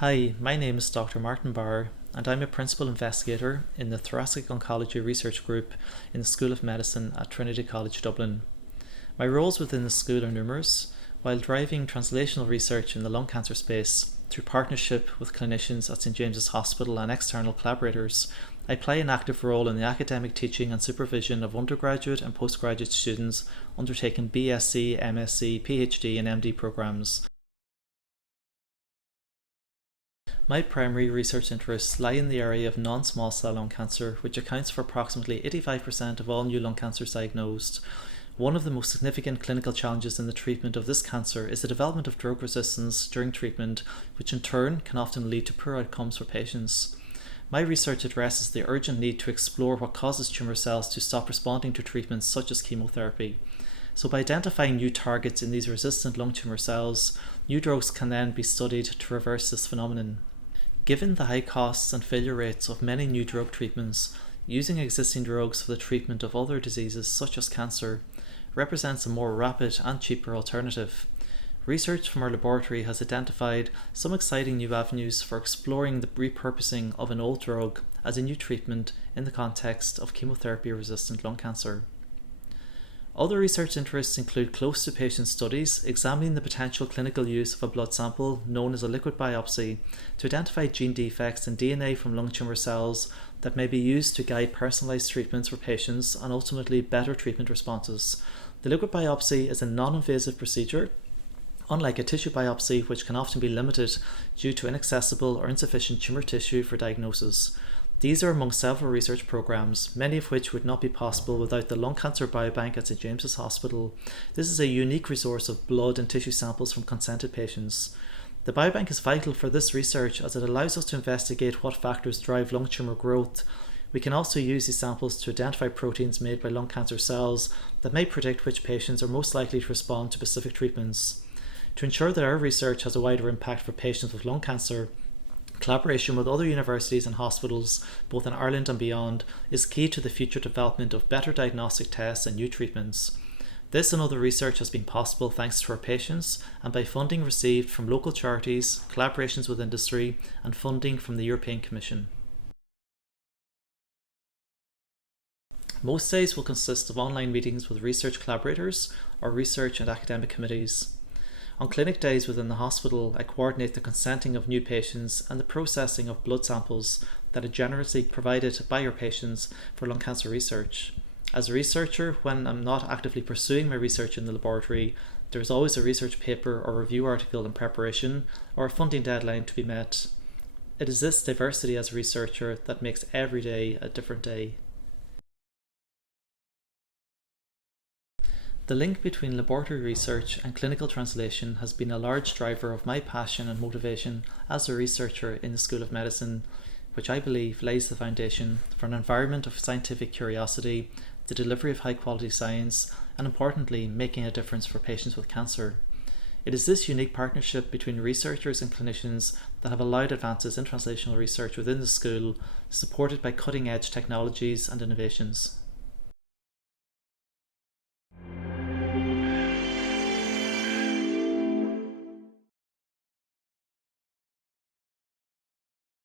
Hi, my name is Dr. Martin Barr, and I'm a Principal Investigator in the Thoracic Oncology Research Group in the School of Medicine at Trinity College, Dublin. My roles within the school are numerous, while driving translational research in the lung cancer space through partnership with clinicians at St James's Hospital and external collaborators. I play an active role in the academic teaching and supervision of undergraduate and postgraduate students undertaking BSc, MSc, PhD and MD programs. My primary research interests lie in the area of non-small cell lung cancer, which accounts for approximately 85% of all new lung cancers diagnosed. One of the most significant clinical challenges in the treatment of this cancer is the development of drug resistance during treatment, which in turn can often lead to poor outcomes for patients. My research addresses the urgent need to explore what causes tumour cells to stop responding to treatments such as chemotherapy. So by identifying new targets in these resistant lung tumour cells, new drugs can then be studied to reverse this phenomenon. Given the high costs and failure rates of many new drug treatments, using existing drugs for the treatment of other diseases such as cancer represents a more rapid and cheaper alternative. Research from our laboratory has identified some exciting new avenues for exploring the repurposing of an old drug as a new treatment in the context of chemotherapy-resistant lung cancer. Other research interests include close-to-patient studies examining the potential clinical use of a blood sample known as a liquid biopsy to identify gene defects in DNA from lung tumour cells that may be used to guide personalised treatments for patients and ultimately better treatment responses. The liquid biopsy is a non-invasive procedure, unlike a tissue biopsy, which can often be limited due to inaccessible or insufficient tumour tissue for diagnosis. These are among several research programs, many of which would not be possible without the Lung Cancer Biobank at St James's Hospital. This is a unique resource of blood and tissue samples from consented patients. The biobank is vital for this research as it allows us to investigate what factors drive lung tumour growth. We can also use these samples to identify proteins made by lung cancer cells that may predict which patients are most likely to respond to specific treatments. To ensure that our research has a wider impact for patients with lung cancer, collaboration with other universities and hospitals, both in Ireland and beyond, is key to the future development of better diagnostic tests and new treatments. This and other research has been possible thanks to our patients and by funding received from local charities, collaborations with industry, and funding from the European Commission. Most days will consist of online meetings with research collaborators or research and academic committees. On clinic days within the hospital, I coordinate the consenting of new patients and the processing of blood samples that are generously provided by our patients for lung cancer research. As a researcher, when I'm not actively pursuing my research in the laboratory, there is always a research paper or review article in preparation or a funding deadline to be met. It is this diversity as a researcher that makes every day a different day. The link between laboratory research and clinical translation has been a large driver of my passion and motivation as a researcher in the School of Medicine, which I believe lays the foundation for an environment of scientific curiosity, the delivery of high quality science, and importantly, making a difference for patients with cancer. It is this unique partnership between researchers and clinicians that have allowed advances in translational research within the school, supported by cutting edge technologies and innovations.